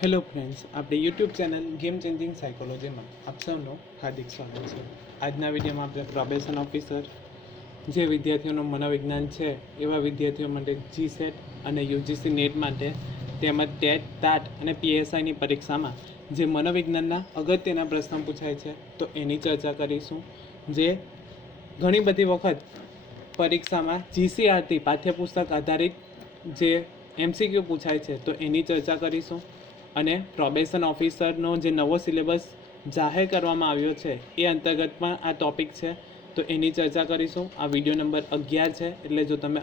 Hello friends, આપણી YouTube channel game changing સાયકોલોજીમાં આપ સૌનું હાર્દિક સ્વાગત છે. આજના વિડીયોમાં આપણે પ્રોબેશન ઓફિસર, જે વિદ્યાર્થીઓનું મનોવિજ્ઞાન છે એવા વિદ્યાર્થીઓ માટે જીસેટ અને યુજીસી નેટ માટે તેમજ ટેટ, ટાટ અને પીએસઆઈની પરીક્ષામાં જે મનોવિજ્ઞાનના અગત્યના પ્રશ્નો પૂછાય છે તો એની ચર્ચા કરીશું. જે ઘણી બધી વખત પરીક્ષામાં જીસીઆરટી પાઠ્યપુસ્તક આધારિત જે એમસીક્યુ પૂછાય છે તો એની ચર્ચા કરીશું. અને પ્રોબેશન ઓફિસરનો જે નવો સિલેબસ જાહેર કરવામાં આવ્યો છે એ અંતર્ગત પણ આ ટૉપિક છે તો એની ચર્ચા કરીશું. આ વિડીયો નંબર 11 છે, એટલે જો તમે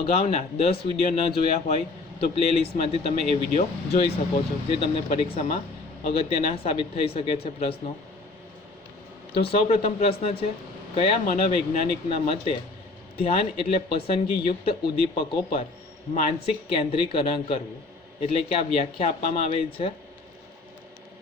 અગાઉના 10 વિડીયો ન જોયા હોય તો પ્લેલિસ્ટમાંથી તમે એ વિડીયો જોઈ શકો છો, જે તમને પરીક્ષામાં અગત્યના સાબિત થઈ શકે છે પ્રશ્નો. તો સૌપ્રથમ પ્રશ્ન છે, કયા મનોવૈજ્ઞાનિકના મતે ધ્યાન એટલે પસંદગીયુક્ત ઉદ્દીપકો પર માનસિક કેન્દ્રીકરણ કરવું? એટલે કે આ વ્યાખ્યા આપવામાં આવી છે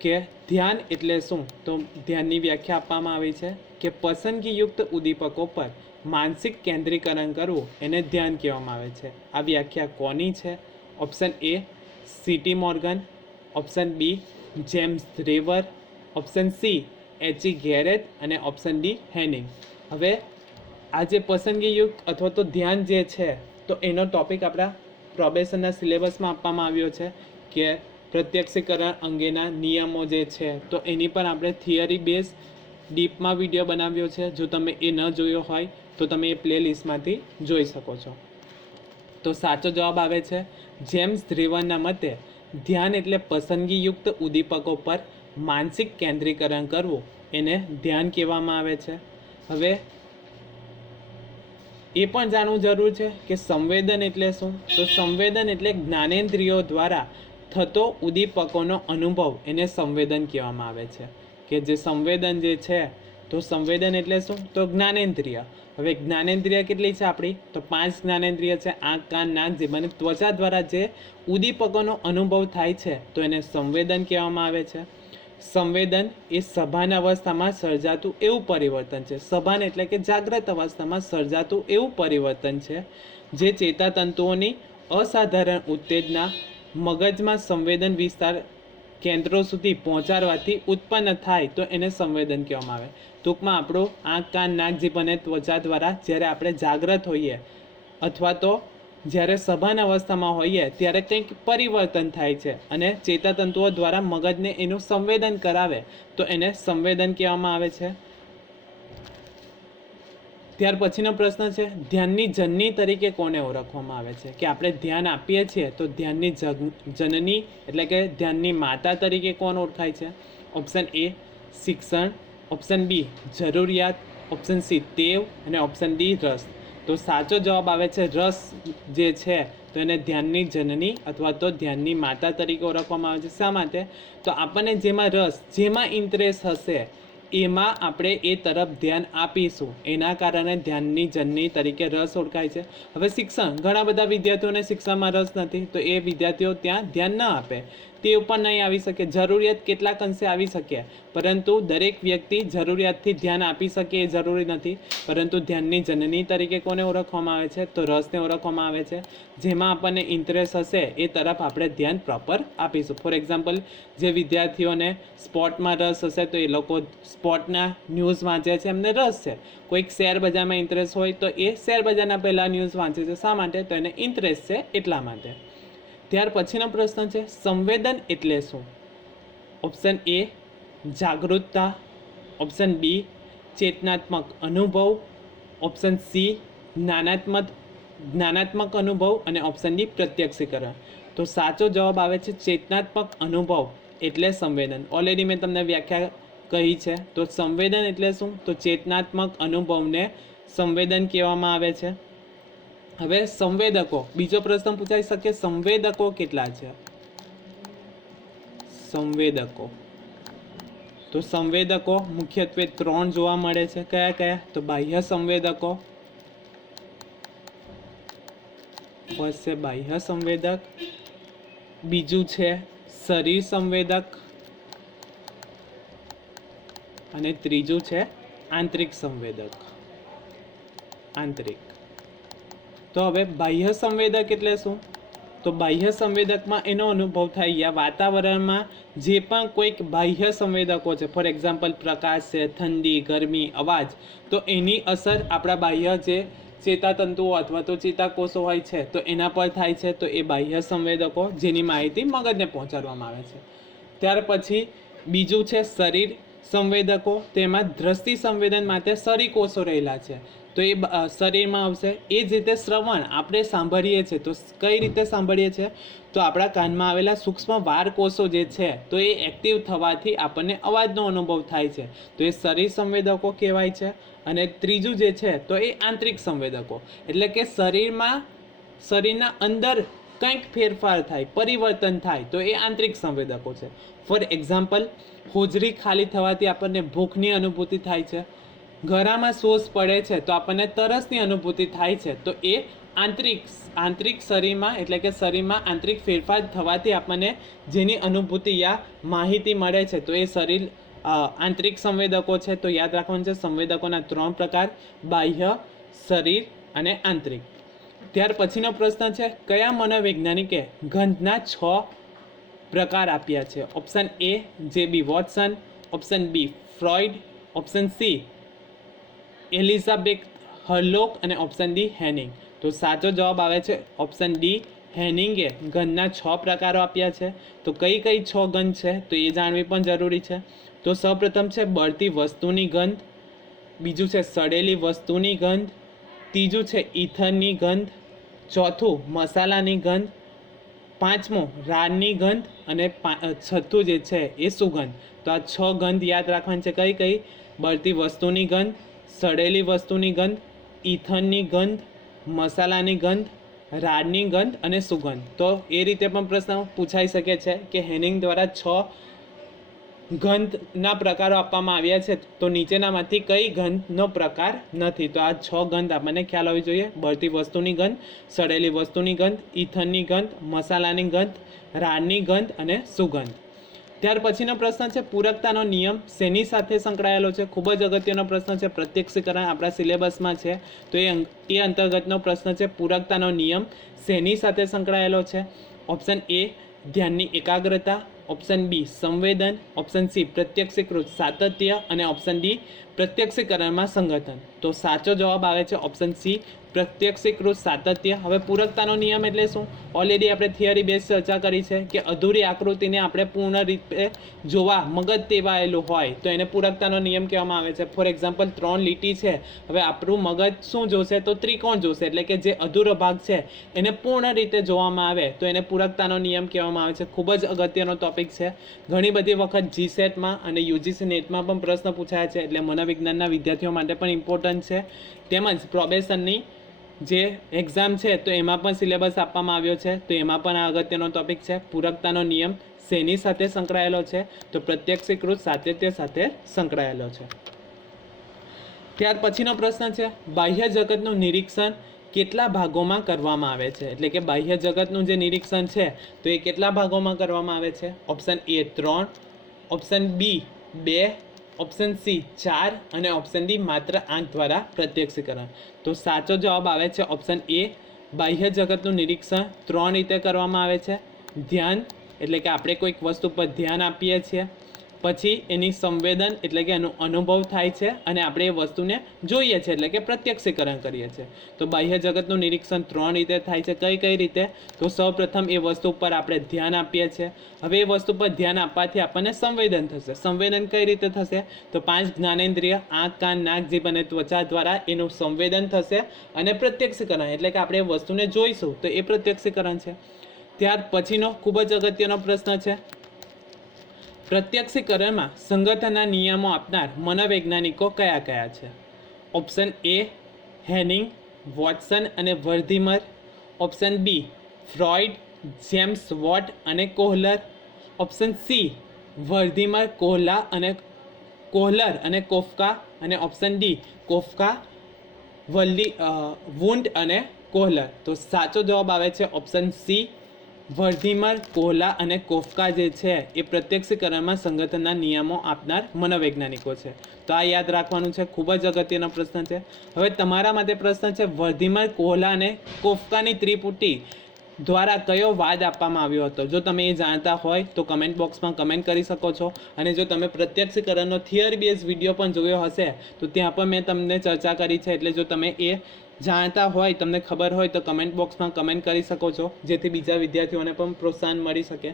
કે ધ્યાન એટલે શું? તો ધ્યાનની વ્યાખ્યા આપવામાં આવી છે કે પસંદગીયુક્ત ઉદ્દીપકો પર માનસિક કેન્દ્રીકરણ કરવું એને ધ્યાન કહેવામાં આવે છે. આ વ્યાખ્યા કોની છે? Option A C T Morgan, option B James Drever, option C H E Garrett અને ઓપ્શન ડી હેનિંગ. હવે આ જે પસંદગીયુક્ત અથવા તો ધ્યાન જે છે તો એનો ટોપિક આપણા પ્રોબેશનના સિલેબસમાં આપવામાં આવ્યો છે કે પ્રત્યક્ષીકરણ અંગેના નિયમો જે છે તો એની પર આપણે થિયરી બેઝ ડીપમાં વિડીયો બનાવ્યો છે. જો તમે એ ન જોયો હોય તો તમે એ પ્લેલિસ્ટમાંથી જોઈ શકો છો. તો સાચો જવાબ આવે છે જેમ્સ રેવરના મતે ધ્યાન એટલે પસંદગીયુક્ત ઉદ્દીપકો પર માનસિક કેન્દ્રીકરણ કરવું એને ધ્યાન કહેવામાં આવે છે. હવે એ પણ જાણવું જરૂર છે કે સંવેદન એટલે શું? તો સંવેદન એટલે જ્ઞાનેન્દ્રિયો દ્વારા થતો ઉદ્દીપકોનો અનુભવ એને સંવેદન કહેવામાં આવે છે. કે જે સંવેદન જે છે તો સંવેદન એટલે શું? તો જ્ઞાનેન્દ્રિય. હવે જ્ઞાનેન્દ્રિય કેટલી છે આપણી? તો 5 જ્ઞાનેન્દ્રિય છે: આંખ, કાન, નાક, જીભ અને ત્વચા દ્વારા જે ઉદ્દીપકોનો અનુભવ થાય છે તો એને સંવેદન કહેવામાં આવે છે. સંવેદન એ સભાન અવસ્થામાં સર્જાતું એવું પરિવર્તન છે. સભાન એટલે કે જાગ્રત અવસ્થામાં સર્જાતું એવું પરિવર્તન છે જે ચેતાતંતુઓની અસાધારણ ઉત્તેજના મગજમાં સંવેદન વિસ્તાર કેન્દ્રો સુધી પહોંચાડવાથી ઉત્પન્ન થાય તો એને સંવેદન કહેવામાં આવે. ટૂંકમાં આપણું આંખ, કાન, નાક, જીભ અને ત્વચા દ્વારા જ્યારે આપણે જાગ્રત હોઈએ અથવા તો જ્યારે સભાન અવસ્થામાં હોઈએ ત્યારે કંઈક પરિવર્તન થાય છે અને ચેતાતંતુઓ દ્વારા મગજને એનું સંવેદન કરાવે તો એને સંવેદન કહેવામાં આવે છે. ત્યાર પછીનો પ્રશ્ન છે, ધ્યાનની જનની તરીકે કોને ઓળખવામાં આવે છે? કે આપણે ધ્યાન આપીએ છીએ તો ધ્યાનની જનની એટલે કે ધ્યાનની માતા તરીકે કોણ ઓળખાય છે? ઓપ્શન એ શિક્ષણ, ઓપ્શન બી જરૂરિયાત, ઓપ્શન સી ટેવ અને ઓપ્શન ડી રસ. તો સાચો જવાબ આવે છે રસ જે છે તો એને ધ્યાનની જનની અથવા તો ધ્યાનની માતા તરીકે ઓળખવામાં આવે છે. શા માટે? તો આપણને જેમાં રસ, જેમાં ઇન્ટરેસ્ટ હશે એમાં આપણે એ તરફ ધ્યાન આપીશું, એના કારણે ધ્યાનની જનની તરીકે રસ ઓળખાય છે. હવે શિક્ષણ, ઘણા બધા વિદ્યાર્થીઓને શિક્ષણમાં રસ નથી તો એ વિદ્યાર્થીઓ ત્યાં ધ્યાન ન આપે, તે ઉપર નહીં આવી શકે. જરૂરિયાત કેટલાક અંશે આવી શકે, પરંતુ દરેક વ્યક્તિ જરૂરિયાતથી ધ્યાન આપી શકે એ જરૂરી નથી. પરંતુ ધ્યાનની જનની તરીકે કોને ઓળખવામાં આવે છે? તો રસને ઓળખવામાં આવે છે. જેમાં આપણને ઇન્ટરેસ્ટ હશે એ તરફ આપણે ધ્યાન પ્રોપર આપીશું. ફોર એક્ઝામ્પલ, જે વિદ્યાર્થીઓને સ્પોર્ટમાં રસ હશે તો એ લોકો સ્પોર્ટના ન્યૂઝ વાંચે છે, એમને રસ છે. કોઈક શેર બજારમાં ઇન્ટરેસ્ટ હોય તો એ શેર બજારના પહેલાં ન્યૂઝ વાંચે છે. શા માટે? તો એને ઇન્ટરેસ્ટ છે એટલા માટે. ત્યાર પછીનો પ્રશ્ન છે, સંવેદન એટલે શું? ઓપ્શન એ જાગૃતતા, ઓપ્શન બી ચેતનાત્મક અનુભવ, ઓપ્શન સી જ્ઞાનાત્મક અનુભવ અને ઓપ્શન ડી પ્રત્યક્ષીકરણ. તો સાચો જવાબ આવે છે ચેતનાત્મક અનુભવ એટલે સંવેદન. ઓલરેડી મેં તમને વ્યાખ્યા કહી છે. તો સંવેદન એટલે શું? તો ચેતનાત્મક અનુભવને સંવેદન કહેવામાં આવે છે. હવે સંવેદકો, બીજો પ્રશ્ન પૂછાઈ શકે, સંવેદકો કેટલા છે? સંવેદકો, તો સંવેદકો મુખ્યત્વે 3 જોવા મળે છે. કયા કયા? તો બાહ્ય સંવેદકો, ફર્સ્ટ છે બાહ્ય સંવેદક, બીજું છે શરીર સંવેદક અને ત્રીજું છે આંતરિક સંવેદક. આંતરિક. તો હવે બાહ્ય સંવેદક એટલે શું? તો બાહ્ય સંવેદકમાં એનો અનુભવ થાય યા વાતાવરણમાં જે પણ કોઈક બાહ્ય સંવેદકો છે, ફોર એક્ઝામ્પલ પ્રકાશ છે, ઠંડી, ગરમી, અવાજ, તો એની અસર આપણા બાહ્ય જે ચેતાતંતુઓ અથવા તો ચેતાકોષો હોય છે તો એના પર થાય છે, તો એ બાહ્ય સંવેદકો જેની માહિતી મગજને પહોંચાડવામાં આવે છે. ત્યાર પછી બીજું છે શરીર સંવેદકો. તેમાં દ્રષ્ટિ સંવેદન માટે શરીકોષો રહેલા છે, તો એ શરીરમાં આવશે. એ જ રીતે શ્રવણ આપણે સાંભળીએ છીએ, તો કઈ રીતે સાંભળીએ છીએ, તો આપણા કાનમાં આવેલા સૂક્ષ્મ વાર કોષો જે છે તો એ એક્ટિવ થવાથી આપણને અવાજનો અનુભવ થાય છે, તો એ શરીર સંવેદકો કહેવાય છે. અને ત્રીજું જે છે તો એ આંતરિક સંવેદકો, એટલે કે શરીરના અંદર કંઈક ફેરફાર થાય, પરિવર્તન થાય, તો એ આંતરિક સંવેદકો છે. ફોર એક્ઝામ્પલ, હોજરી ખાલી થવાથી આપણને ભૂખની અનુભૂતિ થાય છે, ગળામાં સોસ પડે છે તો આપણને તરસની અનુભૂતિ થાય છે, તો એ આંતરિક શરીરમાં, એટલે કે શરીરમાં આંતરિક ફેરફાર થવાથી આપણને જેની અનુભૂતિ યા માહિતી મળે છે તો એ શરીર આંતરિક સંવેદકો છે. તો યાદ રાખવાનું છે સંવેદકોના 3 પ્રકાર: બાહ્ય, શરીર અને આંતરિક. ત્યાર પછીનો પ્રશ્ન છે, કયા મનોવૈજ્ઞાનિકે ગંધના 6 પ્રકાર આપ્યા છે? Option A J B. Watson, option B Freud, option C Elizabeth Hurlock અને ઓપ્શન ડી હેનિંગ. તો સાચો જવાબ આવે છે ઓપ્શન ડી હેનિંગે ગંધના 6 પ્રકારો આપ્યા છે. તો કઈ 6 ગંધ છે તો એ જાણવી પણ જરૂરી છે. તો સૌપ્રથમ છે બળતી વસ્તુની ગંધ, બીજું છે સડેલી વસ્તુની ગંધ, ત્રીજું છે ઈથરની ગંધ, ચોથું મસાલાની ગંધ, પાંચમું રાડની ગંધ અને છઠ્ઠું જે છે એ સુગંધ. તો આ 6 ગંધ યાદ રાખવાની છે. કઈ? બળતી વસ્તુની ગંધ, સડેલી વસ્તુની ગંધ, ઈથરની ગંધ, મસાલાની ગંધ, રાડની ગંધ અને સુગંધ. તો એ રીતે પણ પ્રશ્ન પૂછાઈ શકે છે કે હેનિંગ દ્વારા 6 ગંધના પ્રકારો આપવામાં આવ્યા છે, તો નીચેનામાંથી કઈ ગંધનો પ્રકાર નથી? તો આ 6 ગંધ આપણને ખ્યાલ હોવી જોઈએ: બળતી વસ્તુની ગંધ, સડેલી વસ્તુની ગંધ, ઈથરની ગંધ, મસાલાની ગંધ, રાડની ગંધ અને સુગંધ. ત્યાર પછીનો પ્રશ્ન છે પૂરકતાનો નિયમ શેની સાથે સંકળાયેલો છે? ખૂબ જ અગત્યનો પ્રશ્ન છે, પ્રત્યક્ષીકરણ આપણા સિલેબસમાં છે, તો એ અંતર્ગતનો પ્રશ્ન છે. પૂરકતાનો નિયમ શેની સાથે સંકળાયેલો છે? ઓપ્શન એ ધ્યાનની એકાગ્રતા, ઓપ્શન બી સંવેદન, ઓપ્શન સી પ્રત્યક્ષીકૃત સાતત્ય અને ઓપ્શન ડી પ્રત્યક્ષીકરણમાં સંગઠન. તો સાચો જવાબ આવે છે ઓપ્શન સી પ્રત્યક્ષીકૃત સાતત્ય. હવે પૂરકતાનો નિયમ એટલે શું? ઓલરેડી આપણે થિયરી બેઝ ચર્ચા કરી છે કે અધૂરી આકૃતિને આપણે પૂર્ણ રીતે જોવા મગજ ટેવાયેલું હોય તો એને પૂરકતાનો નિયમ કહેવામાં આવે છે. ફોર એક્ઝામ્પલ 3 લીટી છે, હવે આપણું મગજ શું જોશે? તો ત્રિકોણ જોશે, એટલે કે જે અધૂરો ભાગ છે એને પૂર્ણ રીતે જોવામાં આવે તો એને પૂરકતાનો નિયમ કહેવામાં આવે છે. ખૂબ જ અગત્યનો ટોપિક છે. ઘણી બધી વખત જીસેટમાં અને યુજીસી નેટમાં પણ પ્રશ્ન પૂછાયા છે, એટલે મનોવિજ્ઞાનના વિદ્યાર્થીઓ માટે પણ ઇમ્પોર્ટન્ટ છે. તેમજ પ્રોબેશનની જે એક્ઝામ છે તો એમાં પણ સિલેબસ આપવામાં આવ્યો છે, તો એમાં પણ આ અગત્યનો ટોપિક છે. પૂરકતાનો નિયમ શેની સાથે સંકળાયેલો છે? તો પ્રત્યક્ષીકૃત સાતત્ય સાથે સંકળાયેલો છે. ત્યાર પછીનો પ્રશ્ન છે બાહ્ય જગતનું નિરીક્ષણ કેટલા ભાગોમાં કરવામાં આવે છે? એટલે કે બાહ્ય જગતનું જે નિરીક્ષણ છે તો એ કેટલા ભાગોમાં કરવામાં આવે છે? Option A 3, option B 2, option C 4 અને ઓપ્શન ડી માત્ર આંખ દ્વારા પ્રત્યક્ષીકરણ. તો સાચો જવાબ આવે છે ઓપ્શન એ બાહ્ય જગતનું નિરીક્ષણ 3 રીતે કરવામાં આવે છે. ધ્યાન, એટલે કે આપણે કોઈક વસ્તુ પર ધ્યાન આપીએ છીએ, પછી એની સંવેદન, એટલે કે એનો અનુભવ થાય છે, અને આપણે એ વસ્તુને જોઈએ છીએ, એટલે કે પ્રત્યક્ષીકરણ કરીએ છીએ. તો બાહ્ય જગતનું નિરીક્ષણ 3 રીતે થાય છે. કઈ રીતે? તો સૌપ્રથમ એ વસ્તુ પર આપણે ધ્યાન આપીએ છીએ. હવે એ વસ્તુ પર ધ્યાન આપવાથી આપણને સંવેદન થશે. સંવેદન કઈ રીતે થશે? તો 5 જ્ઞાનેન્દ્રિય આંખ, કાન, નાક, જીભ અને ત્વચા દ્વારા એનું સંવેદન થશે અને પ્રત્યક્ષીકરણ, એટલે કે આપણે એ વસ્તુને જોઈશું તો એ પ્રત્યક્ષીકરણ છે. ત્યાર પછીનો ખૂબ જ અગત્યનો પ્રશ્ન છે પ્રત્યક્ષીકરણમાં સંગઠનના નિયમો આપનાર મનોવૈજ્ઞાનિકો કયા છે? ઓપ્શન એ હેનિંગ, વોટસન અને Wertheimer, option B Freud, James Watt અને Kohler, option C Wertheimer, Kohler અને કોફકા, અને ઓપ્શન ડી કોફકા, વુન્ડ અને કોહલર. તો સાચો જવાબ આવે છે ઓપ્શન સી વર્ધીમર, કોહલા અને કોફકા જે છે એ પ્રત્યક્ષીકરણમાં સંગઠનના નિયમો આપનાર મનોવૈજ્ઞાનિકો છે. તો આ યાદ રાખવાનું છે, ખૂબ જ અગત્યનો પ્રશ્ન છે. હવે તમારા માટે પ્રશ્ન છે વર્ધીમર, કોહલા અને કોફકાની ત્રિપુટી દ્વારા કયો વાદ આપવામાં આવ્યો હતો? જો તમે એ જાણતા હોય તો કમેન્ટ બોક્સમાં કમેન્ટ કરી શકો છો. અને જો તમે પ્રત્યક્ષીકરણનો થિયરી બેઝ વિડીયો પણ જોયો હશે તો ત્યાં પણ મેં તમને ચર્ચા કરી છે. એટલે જો તમે એ જાણતા હોય, તમને ખબર હોય તો કમેન્ટ બોક્સમાં કમેન્ટ કરી શકો છો, જેથી બીજા વિદ્યાર્થીઓને પણ પ્રોત્સાહન મળી શકે.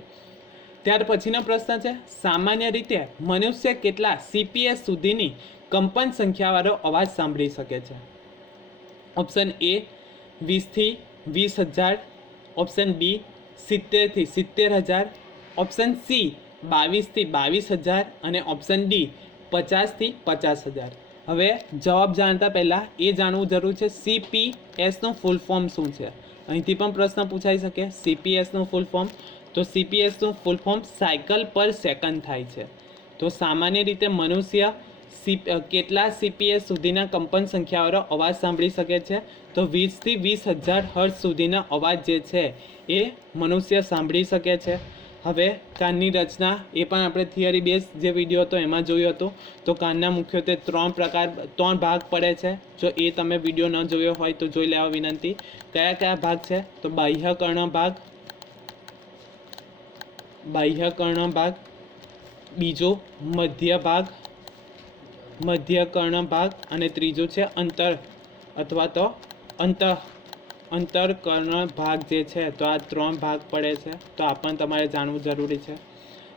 ત્યાર પછીનો પ્રશ્ન છે, સામાન્ય રીતે મનુષ્ય કેટલા CPS સુધીની કંપન સંખ્યાવાળો અવાજ સાંભળી શકે છે? ઓપ્શન A 20 થી 20,000, ઓપ્શન B 70 થી 70,000, ઓપ્શન C 22 થી 22,000 અને ઓપ્શન D 50 થી 50,000. હવે જવાબ જાણતા પહેલાં એ જાણવું જરૂર છે CPSનું ફૂલ ફોર્મ શું છે. અહીંથી પણ પ્રશ્ન પૂછાઈ શકે. CPSનું ફૂલ ફોર્મ, તો CPSનું ફૂલ ફોર્મ સાયકલ પર સેકન્ડ થાય છે. તો સામાન્ય રીતે મનુષ્ય કેટલા CPS સુધીના કંપન સંખ્યાવાળો અવાજ સાંભળી શકે છે? તો 20 થી 20,000 હર્ટ્ઝ સુધીનો અવાજ જે છે એ મનુષ્ય સાંભળી શકે છે. હવે કાનની રચના એ પણ આપણે થિયરી બેઝ જે વિડીયો હતો એમાં જોયું હતું. તો કાનના મુખ્યત્વે 3 ભાગ પડે છે. જો એ તમે વિડીયો ન જોયો હોય તો જોઈ લેવા વિનંતી. કયા કયા ભાગ છે? તો બાહ્ય કર્ણ ભાગ, બીજો મધ્ય કર્ણ ભાગ અને ત્રીજો છે અંતર અથવા તો અંતરકર્ણ ભાગ જે છે. તો આ 3 ભાગ પડે છે. તો આ પણ તમારે જાણવું જરૂરી છે.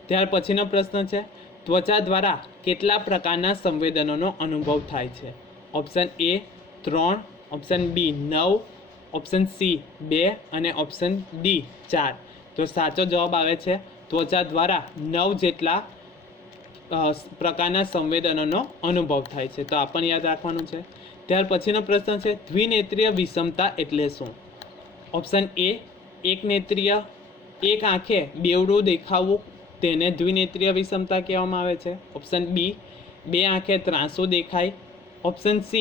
ત્યાર પછીનો પ્રશ્ન છે, ત્વચા દ્વારા કેટલા પ્રકારના સંવેદનોનો અનુભવ થાય છે? Option A 3, option B 9, option C 2 અને ઓપ્શન D 4. તો સાચો જવાબ આવે છે ત્વચા દ્વારા 9 જેટલા પ્રકારના સંવેદનોનો અનુભવ થાય છે. તો આ પણ યાદ રાખવાનું છે. ત્યાર પછીનો પ્રશ્ન છે, દ્વિનેત્રીય વિષમતા એટલે શું? ઓપ્શન A એક નેત્રીય, એક આંખે બેવડું દેખાવું, તેને દ્વિનેત્રીય વિષમતા કહેવામાં આવે છે. ઓપ્શન B 2 આંખે ત્રાંસું દેખાય. ઓપ્શન C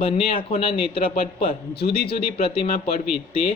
બંને આંખોના નેત્રપટ પર જુદી જુદી પ્રતિમા પડવી તે.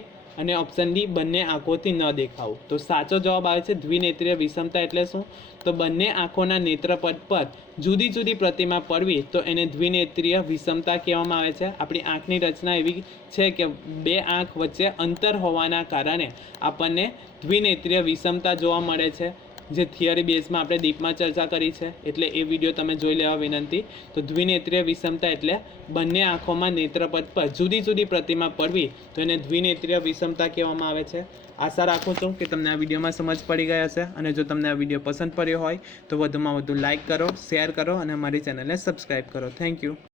અને ઓપ્શન D બંને આંખોથી ન દેખાવું. તો સાચો જવાબ આવે છે દ્વિનેત્રીય વિષમતા એટલે શું? તો બંને આંખોના નેત્રપટ પર જુદી જુદી પ્રતિમા પડવી તો એને દ્વિનેત્રીય વિષમતા કહેવામાં આવે છે. આપણી આંખની રચના એવી છે કે 2 આંખ વચ્ચે અંતર હોવાના કારણે આપણને દ્વિનેત્રીય વિષમતા જોવા મળે છે, જે થિયરી બેઝમાં આપણે ડીપમાં ચર્ચા કરી છે. એટલે એ વિડીયો તમે જોઈ લેવા વિનંતી. તો દ્વિનેત્રીય વિષમતા એટલે બંને આંખોમાં નેત્રપટ પર જુદી જુદી પ્રતિમા પડવી તો એને દ્વિનેત્રીય વિષમતા કહેવામાં આવે છે. આશા રાખું છું કે તમને આ વિડીયોમાં સમજ પડી ગઈ હશે. અને જો તમને આ વિડીયો પસંદ પડ્યો હોય તો વધુમાં વધુ લાઇક કરો, શેર કરો અને અમારી ચેનલને સબસ્ક્રાઈબ કરો. Thank you.